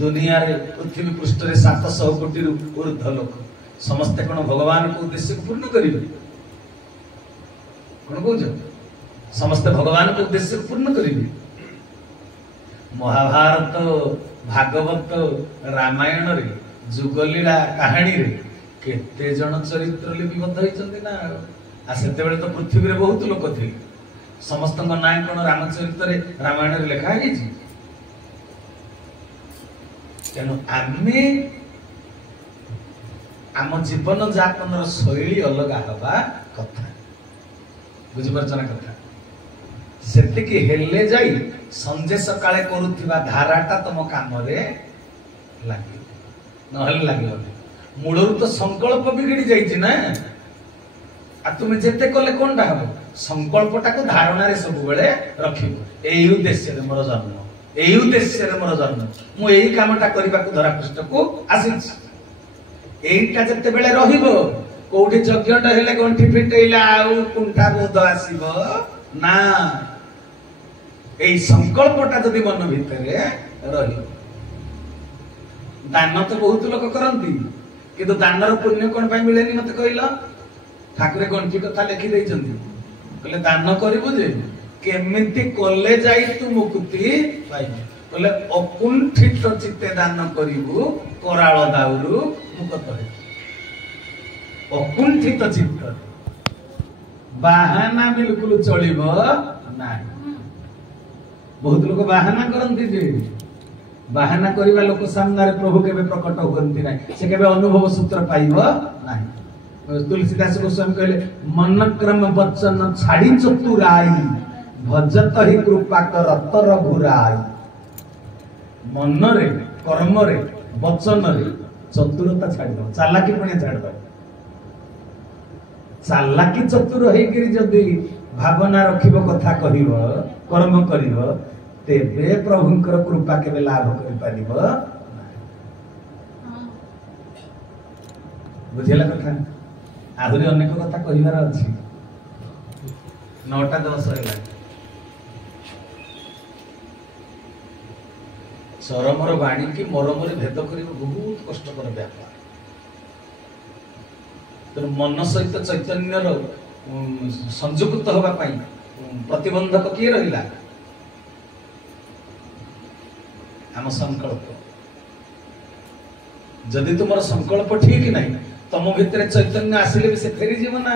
दुनिया रे पृथ्वी पृष्ठ रे 700 कोटी ऊर्ध्व लोक समस्ते कौन भगवान को उद्देश्य को पूर्ण करेंगे कौन कौच समस्ते भगवान को उद्देश्य को पूर्ण करेंगे महाभारत भागवत रामायण रे जुगलीला कहानी रे केते जन चरित्र लिपिबद्ध होइचंती ना आ सेते बेले तो पृथ्वी रे बहुत लोक थे समस्त नाय कौन रामचरित्र रे रामायण रे लिखा है जी तेणु आमे आम जीवन यापन शैली अलग हवा कथा बुझिपारछ ना कथा सेतिकी हेले जाई संजे सकाळे करूथिबा धाराटा तम काम रे लागि नहले लागियो मूलरु तो संकल्प बिगड़ी जाइछि ना आ तुम जेते कले कोनटा हबो संकल्पटा को धारणा रे सब बेले रखिबो एई उद्देश्य रे मोर जन्म एई उद्देश्य रे मोर जन्म मु एई कामटा करिबा को धरा पृष्ठ को आसिछि एईटा जते बेले रहिबो कोठी यज्ञटा हेले गंठी फिटेइला आउ कुंठा बोध आसीबो ना एई संकल्पटा जदि मन भितरे रहिबो दान तो बहुत लोक करंती किंतु दानर पुण्य कोन पय मिलेनी मते कहिला ठाकुरे गंठी कथा लिखि दैचंती कहले दान करिबो जे केमिति कोले जाई तू मुक्ति पाइबो कहले अकुंठित चित्ते दान करिबो कराळ दाउरु मुक्त हे अकुंठित चित्त बाहाना बिल्कुल चलिबो नाही बहुत लोग बाहाना करंती जे बाहाना करिबा लोक सामने प्रभु केबे प्रकट होगंती नाही से केबे अनुभव सूत्र पाइबो नाही तुलसीदास गोस्वामी कहले मन क्रम वचन छाड़ी चतुराई भजत ही कृपा करत रघुराई मन रे कर्म रे वचन रे चतुरता छाड़ी दो चालाकी पुणे छाड़ दो चालाकी चतुर हे गिरी जदी भावना रखिबो कथा कहिबो कर्म करिबो तेबे प्रभुंकर कृपा केबे लाभ करि पारिबो बुझिला कथा आहुरी अनेक कथा कहिबार अछि 9:10 होला चरमर वाणी की मरमरे भेद करिबो बहुत कष्टकर व्यापार तो मन सहित चैतन्यर संयुक्त होगा पाई प्रतिबंधक किए रहिला आम संकल्प जदि तुम संकल्प ठीक नहीं तुम भितर चैतन्य आसिले भी से फेरी जीवन ना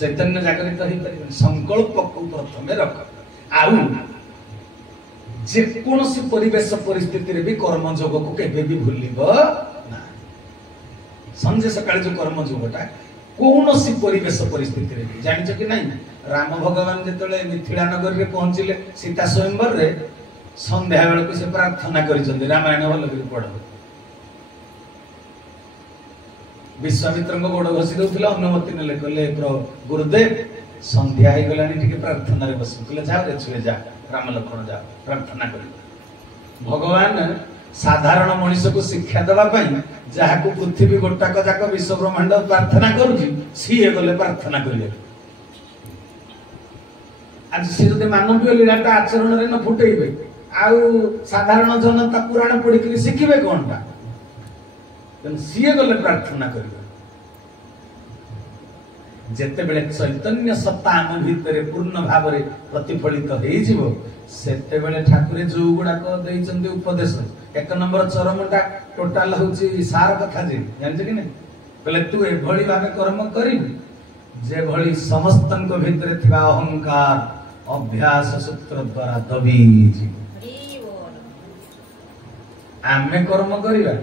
चैतन्य जागृत हो पार संकल्प को प्रथम रख आउ जे कोनोसी परिवेश परिस्थिति रे भी कर्म जोग को केबे भी भूलिबो ना संजे सकाळ जो कर्म जोगटा कोनोसी परिवेश परिस्थिति रे भी जानिछ कि नहीं राम भगवान जेतले मिथिला नगर रे पहुंचिले सीता स्वयंवर रे संध्या बेल को से प्रार्थना करिसंती रामायण भल कर पढ विश्वामित्र को गोड़ घसी दउथिला अनुमति नेले कहले गुरुदेव संध्या हे गलानी टिके प्रार्थना रे बसु कहले जा रे छुए जा राम लक्ष्मण जा प्रार्थना करिबो भगवान साधारण मनुष्य को शिक्षा देवा पई जहा को पृथ्वी गोटाक जाक विश्व ब्रह्मांड प्रार्थना करूची सीए गले प्रार्थना करिले आज से जदि मानवीय लीलाटा आचरण रे न फुटेइबे आउ साधारण जनता पुराण पढ़ी के शिखिबे कोनटा तन सीए गले प्रार्थना करिबे जेते बेले चैतन्य सत्ता आम भितरे पूर्ण भाव रे प्रतिफलित हेइ जिवो सेते बेले ठाकुरे जो गुडा को दैचंदी उपदेश एक नंबर चरमटा टोटल होची सार कथा जे जानि कि नहीं कहले तू ए भली भाबे कर्म करिबी जे भली समस्तन को भितरे थिबा अहंकार अभ्यास सूत्र द्वारा दबी आमे कर्म करिबा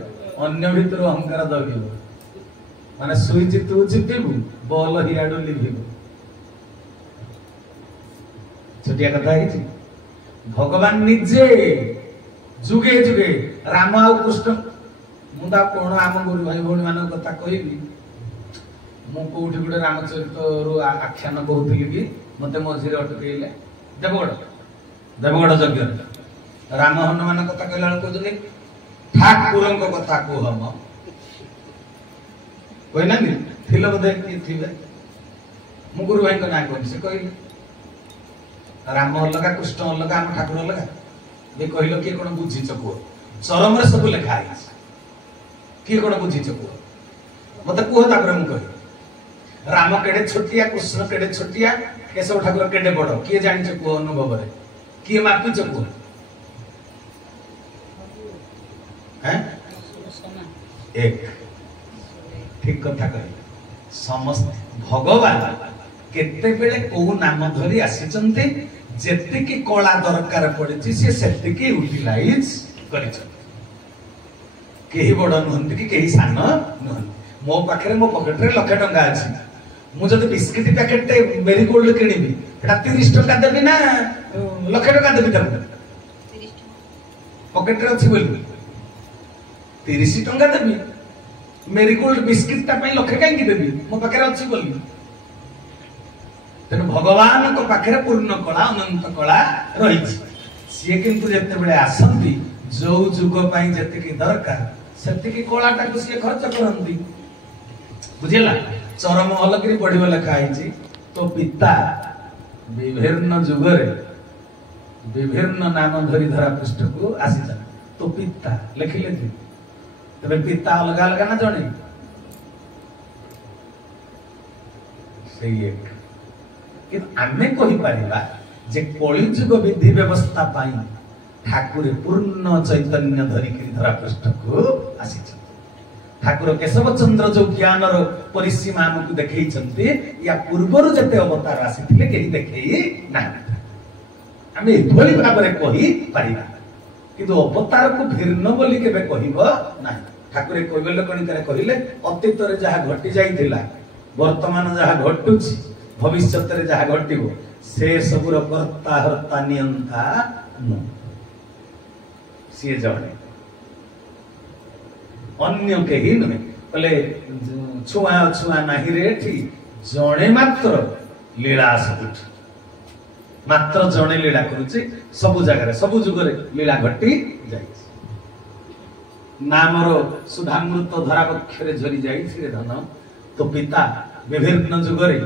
अन्य भितर अहंकार दबिबो माने सुइच तू चिपिबु बॉल हियाडो लिभिबो छोटिया कथा हिची भगवान निजे जुगे जुगे राम आ कृष्ण मुदा कोन आम गुरु भाई भौणी मान कथा कहिबी मु कोठी गुडे रामचरित्र रु आख्यान कहउथिली कि मते मझिरे अटकेइले देवगढ़ यज्ञ राम हनुमान कथा कहला कहउछनी ठाकुरन को कथा को हम कोई ना थिलो बदे कि थिबे मु गुरु भाई को ना कोन से कहली राम अलगा कृष्ण अलगा हम ठाकुर अलगा ये कहलो किए कौन बुझीच कुह चरम सब लिखाई किए कौन बुझीच कुह मत कुह तापर मु कह राम केड़े छोटिया कृष्ण केड़े छोटिया केशव ठाकुर केड़े बड़ किए जानिछ कुह अनुभव रे किए मापिच कुह हैं एक ठीक कथा कह समस्त भगवान केते बेले को नाम धरी आसीचंते जेतिकी कला दरकार पड़े से सेतिकी यूटिलाइज करिछन केही बड़ नुहंती कि केही सान नुहंती मो पाखरे मो पॉकेट रे लाख टंका अछि मु जदि बिस्किट पैकेट टे मेरी गोल्ड किनिबी एटा 30 टंका देबी ना लाख टंका देबी तब 30 पॉकेट रे अछि बोल 30 टंका देबी मेरी गोल्ड बिस्किट ता पई लाख काई देबी मो पाखरे अछि बोली तेणु भगवान को पाखे पूर्ण कला अनंत कला रही सी किंतु जिते बड़े आसती जो जुग जी दरकार से कलाटा को सी खर्च करती बुझेगा चरम अलग पढ़व लिखाई तो पिता विभिन्न जुगरे विभिन्न नाम धरी धरा पृष्ठ को आसी तो पिता लिखिले तेरे पिता अलग अलग ना जने से एक आमे कहि परिबा जे कलिजुग विधि व्यवस्था पाई ठाकुर पूर्ण चैतन्य धरी कि धरा पृष्ठ को आसी ठाकुर केशव चंद्र जो ज्ञान रो परिसीमा हमकु देखै छन्ते या पूर्वरु जते अवतार आसीथिले केहि देखै ना आमे एभली भाबरे कहि परिबा किंतु अवतार को भिन्न बोली केबे कहिबो ना ठाकुर कहिबले कणी करे कहिले अतीत रे जहा घटी जाईतिला वर्तमान जहा घटुछि भविष्य जहाँ घटो से सबुर कर्ता हर्ता नियंता सी जड़े अन्य कहीं नुहे बोले छुआ छुआ नहीं रे जड़े मात्र लीला सबुठ मात्र जड़े लीला करुचे सबु जगह सबु जुगरे लीला घटी जाए नामर सुधामृत धरापक्ष झरी जाए धन तो पिता विभिन्न जुगरे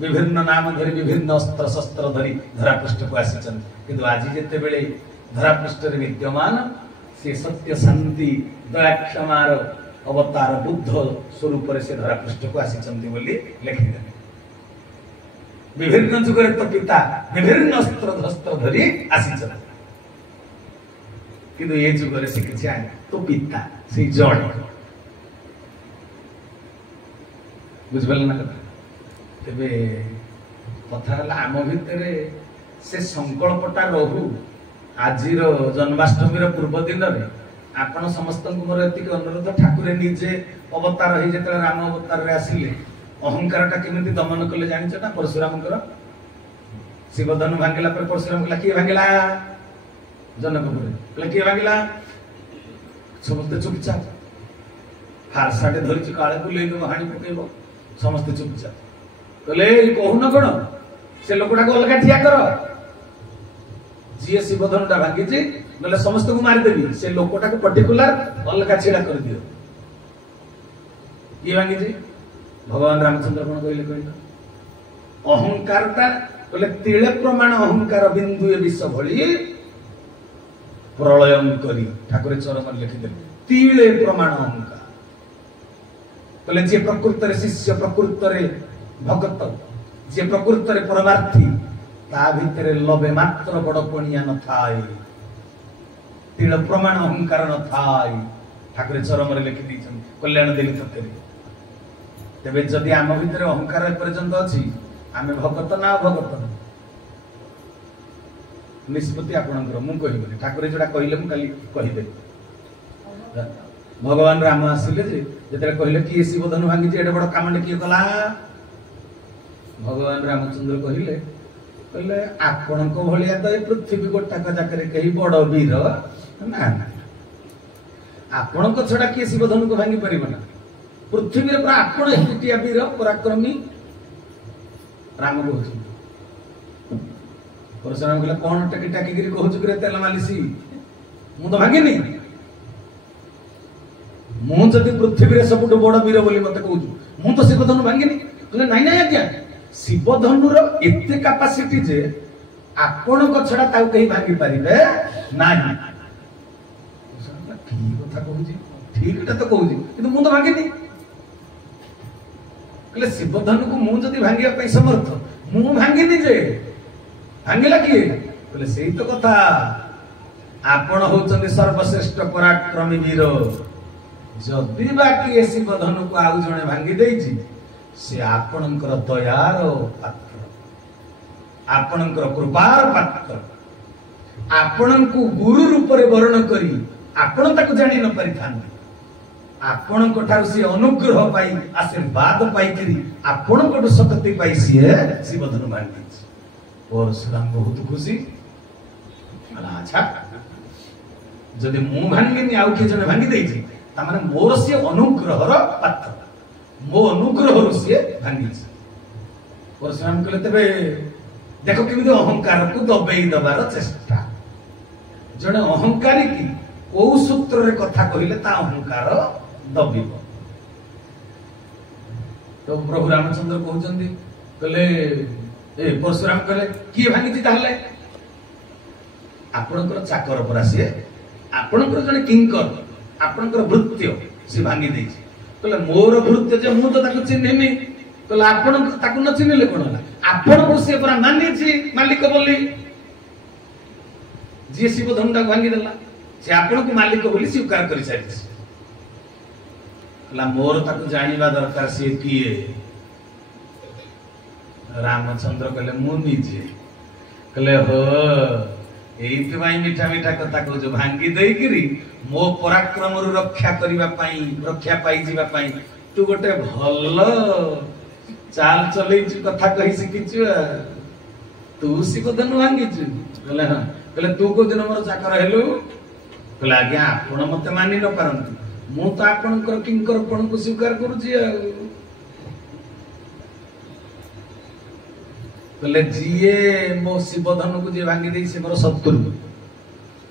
विभिन्न नाम धरी विभिन्न अस्त्र शस्त्र धरी धरा पृष्ठ को आसीचन किंतु आज जेते बेले धरा पृष्ठ रे विद्यमान से सत्य शांति दया क्षमार अवतार बुद्ध स्वरूप रे से धरा पृष्ठ को आसीचंती बोली लिखि देले विभिन्न जुगरे तो पिता विभिन्न अस्त्र शस्त्र धरी आसीचन किंतु ये जुगरे से किछि आए तो पिता से जड़ बुझबल ना तेबे कथा आम भितर से संकल्पटा रहू आजिर जन्माष्टमी पूर्व दिन में आपण समस्त मोर एति अनुरोध ठाकुर निजे अवतार हो जत राम अवतार रे आसिले अहंकार टा केमिति दमन कले जानिछ ना परशुराम शिवधनु भांगिला पर परशुराम कला किए भांगिला जनकपुर कला किए भांगिला समस्त चुपचाप फारसाटे धरिछ काळे बुलेई दो हाणी पकेबो समस्त चुपचाप कहले कहून कौन से लोकटा को अलग ठिया कर जी शिवधनुटा भांगी बोले समस्त को मारिदेवी से लोकटा को पर्टिकुलर अलग छिड़ा कर दियो ये भांगी भगवान रामचंद्र कौन कहले कहले अहंकारटा बोले तिले प्रमाण अहंकार बिंदु विष भली प्रलयन करी ठाकुर चरम लिखिदे तिले प्रमाण अहंकार बोले जे प्रकृत रे शिष्य प्रकृत रे भगत जे प्रकृत रे परमार्थी ता भितरे लबे मात्र बड़ पणिया न थाए तिल प्रमाण अहंकार न थाए ठाकुर चरम रे लिखि दैछन कल्याण देली तत्रे तेबे जदि आम भितरे अहंकार पर्यंत अछि आमे भगत ना भगत निष्पत्ति आपनकर मु कहिबे ठाकुर जोडा कहिले मु काली कहि दे भगवान राम आसिले जे जतरे कहिले कि शिवधनु भांगी जे एडे बड़ कामंडे किए कला भगवान रामचंद्र कहले कहले आपण को भलिया तो पृथ्वी गोटाक जाकरे कही बड़ वीर ना ना आपण को छडा के शिवधनु को भांगी परिबो ना पृथ्वी रे पूरा आपण एकटिया वीर पराक्रमी राम कहउछ परशुराम कहले कोन टकी टाकी गिरी कहउछ करे तेल मालिसी मु तो भांगी नहीं मु जदि पृथ्वी रे सबुठ बड़ वीर बोली मते कहउछ मु तो शिवधनु भांगी नहीं कहले नहीं नहीं आज्ञा शिवधनुर एते कैपेसिटी जे ଆପଣଙ୍କ ଛଡା ତାକୁ କେହି ଭାଙ୍ଗି ପାରିବେ ନାହିଁ। କି କଥା କହୁଛି, ଠିକଟା ତ କହୁଛି, କିନ୍ତୁ ମୁଁ ତ ଭାଙ୍ଗିନି। କହିଲେ ଶିବଧନୁକୁ ମୁଁ ଯଦି ଭାଙ୍ଗିବା ପାଇଁ ସମର୍ଥ, ମୁଁ ଭାଙ୍ଗିନି ଯେ ଭାଙ୍ଗିଲା କିଏ? କହିଲେ ସେଇ ତ କଥା, ଆପଣ ହଉଛନ୍ତି ସର୍ବଶ୍ରେଷ୍ଠ ପରାକ୍ରମୀ ବୀର। ଯଦି ବା କିଏ ଶିବଧନୁକୁ ଆଉ ଜଣେ ଭାଙ୍ଗି ଦେଇଛି, ସେ ଆପଣଙ୍କର ଦୟାର ପାତ୍ର, ଆପଣଙ୍କର କୃପାର ପାତ୍ର। ଆପଣଙ୍କୁ ଗୁରୁ ରୂପରେ ବରଣ କରି ଆପଣ ତାକୁ ଜାଣି ନ ପାରିଥାନ୍ତି, ଆପଣଙ୍କ ଠାରୁ ସିଏ ଅନୁଗ୍ରହ ପାଇ ଆଶୀର୍ବାଦ ପାଇକିରି ଆପଣଙ୍କଠୁ ଶକ୍ତି ପାଇ ସିଏ ଶିବଧନୁ ଭାଙ୍ଗିଛି। ପରଶୁରାମ ବହୁତ ଖୁସି। ଆଚ୍ଛା, ଯଦି ମୁଁ ଭାଙ୍ଗିନି ଆଉ କିଏ ଜଣେ ଭାଙ୍ଗି ଦେଇଛି, ତାମାନେ ମୋର ସିଏ ଅନୁଗ୍ରହର ପାତ୍ର, ମୋ ଅନୁଗ୍ରହରୁ ସିଏ ଭାଙ୍ଗିଛି। ପରଶୁରାମ କହିଲେ ତେବେ ଦେଖ କେମିତି ଅହଙ୍କାରକୁ ଦବେଇ ଦେବାର ଚେଷ୍ଟା। ଜଣେ ଅହଙ୍କାରୀ କି କୋଉ ସୂତ୍ରରେ କଥା କହିଲେ ତା ଅହଙ୍କାର ଦବିବ। ତ ପ୍ରଭୁ ରାମଚନ୍ଦ୍ର କହୁଛନ୍ତି, କହିଲେ ପରଶୁରାମ କହିଲେ କିଏ ଭାଙ୍ଗିଛି ତାହେଲେ? ଆପଣଙ୍କର ଚାକର ପରା ସିଏ, ଆପଣଙ୍କର ଜଣେ କିଙ୍କର, ଆପଣଙ୍କର ଭୃତ୍ୟ, ସେ ଭାଙ୍ଗି ଦେଇଛି। କହିଲେ ମୋର ଭୃତ୍ୟ ଯେ, ମୁଁ ତ ତାକୁ ଚିହ୍ନିନି। କହିଲେ ଆପଣ ତାକୁ ନ ଚିହ୍ନିଲେ କଣ ହେଲା? ଆପଣଙ୍କୁ ସିଏ ପରା ମାନିଛି ମାଲିକ ବୋଲି। ଯିଏ ଶିବଧନୁଟାକୁ ଭାଙ୍ଗିଦେଲା ସେ ଆପଣଙ୍କୁ ମାଲିକ ବୋଲି ସ୍ୱୀକାର କରିସାରିଛି। ମୋର ତାକୁ ଜାଣିବା ଦରକାର, ସିଏ କିଏ? ରାମଚନ୍ଦ୍ର କହିଲେ ମୁଁ ନିଜେ। କହିଲେ ହୋ, ଏଇଥିପାଇଁ ମିଠା ମିଠା କଥା କହୁଛ। ଭାଙ୍ଗି ଦେଇକିରି ମୋ ପରାକ୍ରମରୁ ରକ୍ଷା ପାଇଯିବା ପାଇଁ ତୁ ଗୋଟେ ଭଲ ଚାଲ ଚଲେଇଛୁ, କଥା କହି ଶିଖିଛୁ। ତୁ ଶିବଧନୁ ଭାଙ୍ଗିଛୁ? କହିଲେ ହଁ। କହିଲେ ତୁ କୋଉଦିନ ମୋର ଚାକର ହେଲୁ? କହିଲେ ଆଜ୍ଞା ଆପଣ ମତେ ମାନି ନ ପାରନ୍ତି, ମୁଁ ତ ଆପଣଙ୍କର କିଙ୍କରପଣକୁ ସ୍ୱୀକାର କରୁଛି। ଆଉ କହିଲେ ଯିଏ ମୋ ଶିବଧନୁକୁ ଯିଏ ଭାଙ୍ଗି ଦେଇ, ସେ ମୋର ଶତ୍ରୁ।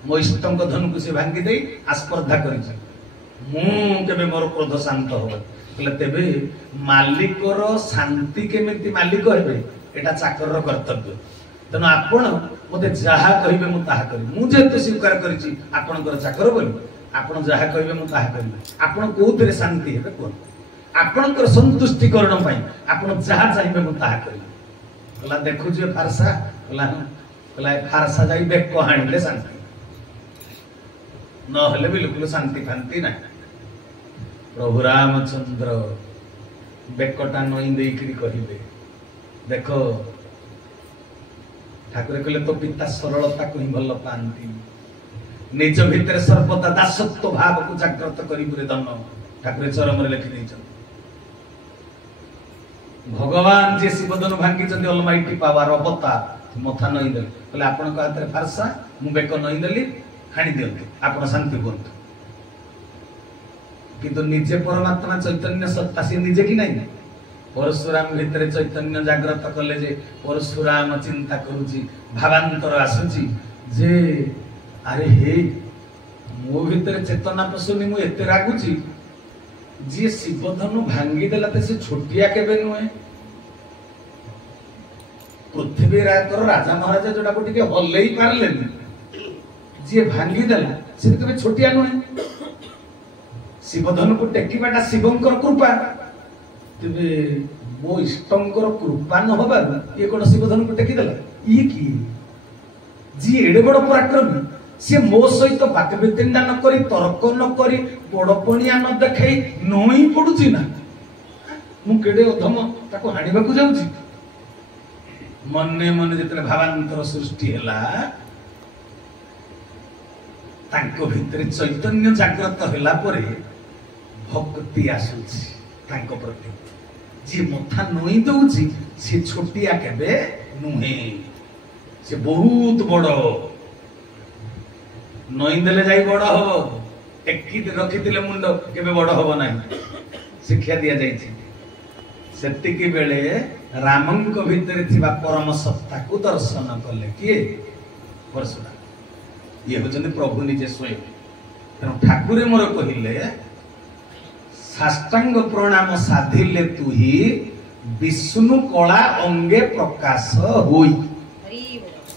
ମୋ ଇଷ୍ଟଙ୍କ ଧନୁକୁ ସେ ଭାଙ୍ଗି ଦେଇ ଆସ୍ପର୍ଦ୍ଧା କରିଛି। ମୁଁ କେବେ ମୋର କ୍ରୋଧ ଶାନ୍ତ ହବ? କହିଲେ ତେବେ ମାଲିକର ଶାନ୍ତି କେମିତି ମାଲିକ ହେବେ, ଏଟା ଚାକରର କର୍ତ୍ତବ୍ୟ। ତେଣୁ ଆପଣ ମତେ ଯାହା କହିବେ ମୁଁ ତାହା କରିବି। ମୁଁ ଯେହେତୁ ସ୍ୱୀକାର କରିଛି ଆପଣଙ୍କର ଚାକର ବୋଲି, ଆପଣ ଯାହା କହିବେ ମୁଁ ତାହା କରିବି। ଆପଣ କୋଉଥିରେ ଶାନ୍ତି ହେବେ କୁହନ୍ତୁ? ଆପଣଙ୍କର ସନ୍ତୁଷ୍ଟିକରଣ ପାଇଁ ଆପଣ ଯାହା ଚାହିଁବେ ମୁଁ ତାହା କରିବି। କହିଲା ଦେଖୁଛୁ ଏ ଫାରସା? କହିଲା ଏ ଫାରସା ଯାଇ ବେକ ହାଣିଲେ ଶାନ୍ତି, ନହେଲେ ବିଲକୁଲ ଶାନ୍ତି ଫାନ୍ତି ନାହିଁ। ପ୍ରଭୁ ରାମଚନ୍ଦ୍ର ବେକଟା ନଇଁ ଦେଇକିରି କହିଲେ, ଦେଖ ଠାକୁର କହିଲେ ତୋ ପିତା ସରଳତାକୁ ହିଁ ଭଲ ପାଆନ୍ତି, ନିଜ ଭିତରେ ସର୍ବଦା ଦାସତ୍ୱ ଭାବକୁ ଜାଗ୍ରତ କରିବୁରେ ଧନ। ଠାକୁର ଚରମରେ ଲେଖି ଦେଇଛନ୍ତି। ଭଗବାନ ଯିଏ ଶିବଧନୁ ଭାଙ୍ଗିଛନ୍ତି, ଅଲମାଇଟି ପାୱାର ଅବତାର, ମଥା ନଇଁ ଦେଲେ। କହିଲେ ଆପଣଙ୍କ ହାତରେ ଫାରସା, ମୁଁ ବେକ ନଇଁ ଦେଲି, ହାଣି ଦିଅନ୍ତୁ, ଆପଣ ଶାନ୍ତି ହୁଅନ୍ତୁ। କିନ୍ତୁ ନିଜେ ପରମାତ୍ମା ଚୈତନ୍ୟ ସତ୍ତା, ସେ ନିଜେ କି ନାହିଁ? ପରଶୁରାମ ଭିତରେ ଚୈତନ୍ୟ ଜାଗ୍ରତ କଲେ ଯେ ପରଶୁରାମ ଚିନ୍ତା କରୁଛି, ଭାବାନ୍ତର ଆସୁଛି ଯେ ଆରେ ହେ, ମୋ ଭିତରେ ଚେତନା ପଶୁନି, ମୁଁ ଏତେ ରାଗୁଛି। ଯିଏ ଶିବଧନୁ ଭାଙ୍ଗିଦେଲା ତ ସେ ଛୋଟିଆ କେବେ ନୁହେଁ। ପୃଥିବୀ ରାୟଙ୍କର ରାଜା ମହାରାଜା ଯୋଉଟାକୁ ଟିକେ ହଲେଇ ପାରିଲେନି, ଯିଏ ଭାଙ୍ଗିଦେଲା ସେ କେବେ ଛୋଟିଆ ନୁହେଁ। ଶିବଧନୁକୁ ଟେକିବାଟା ଶିବଙ୍କର କୃପା, ତେବେ ମୋ ଇଷ୍ଟଙ୍କର କୃପା ନ ହବାରୁ ଇଏ କଣ ଶିବଧନୁକୁ ଟେକିଦେଲା? ଇଏ କିଏ? ଯିଏ ଏଡେ ବଡ ପରାକ୍ରମୀ, ସିଏ ମୋ ସହିତ ବାକବିତଣ୍ଡା ନ କରି, ତର୍କ ନ କରି, ବଡପଣିଆ ନ ଦେଖେଇ ନଇଁ ପଡୁଛି ନା। ମୁଁ କେଡେ ଅଧମ, ତାକୁ ହାଣିବାକୁ ଯାଉଛି। ମନେ ମନେ ଯେତେବେଳେ ଭାବାନ୍ତର ସୃଷ୍ଟି ହେଲା, ତାଙ୍କ ଭିତରେ ଚୈତନ୍ୟ ଜାଗ୍ରତ ହେଲା ପରେ ଭକ୍ତି ଆସୁଛି ତାଙ୍କ ପ୍ରତି। ଯିଏ ମଥା ନଇଁ ଦଉଛି ସେ ଛୋଟିଆ କେବେ ନୁହେଁ, ସେ ବହୁତ ବଡ। ନଇଁ ଦେଲେ ଯାଇ ବଡ ହବ, ଟେକି ରଖିଥିଲେ ମୁଣ୍ଡ କେବେ ବଡ ହବ ନାହିଁ, ଶିକ୍ଷା ଦିଆଯାଇଛି। ସେତିକି ବେଳେ ରାମଙ୍କ ଭିତରେ ଥିବା ପରମ ସତ୍ତାକୁ ଦର୍ଶନ କଲେ। କିଏ? ପରଶୁରାମ। ଇଏ ହଉଛନ୍ତି ପ୍ରଭୁ ନିଜେ ସ୍ୱୟଂ। ତେଣୁ ଠାକୁରେ ମୋର କହିଲେ, ସାଷ୍ଟାଙ୍ଗ ପ୍ରଣାମ ସାଧିଲେ ତୁହି, ବିଷ୍ଣୁ କଳା ଅଙ୍ଗେ ପ୍ରକାଶ ହୋଇ।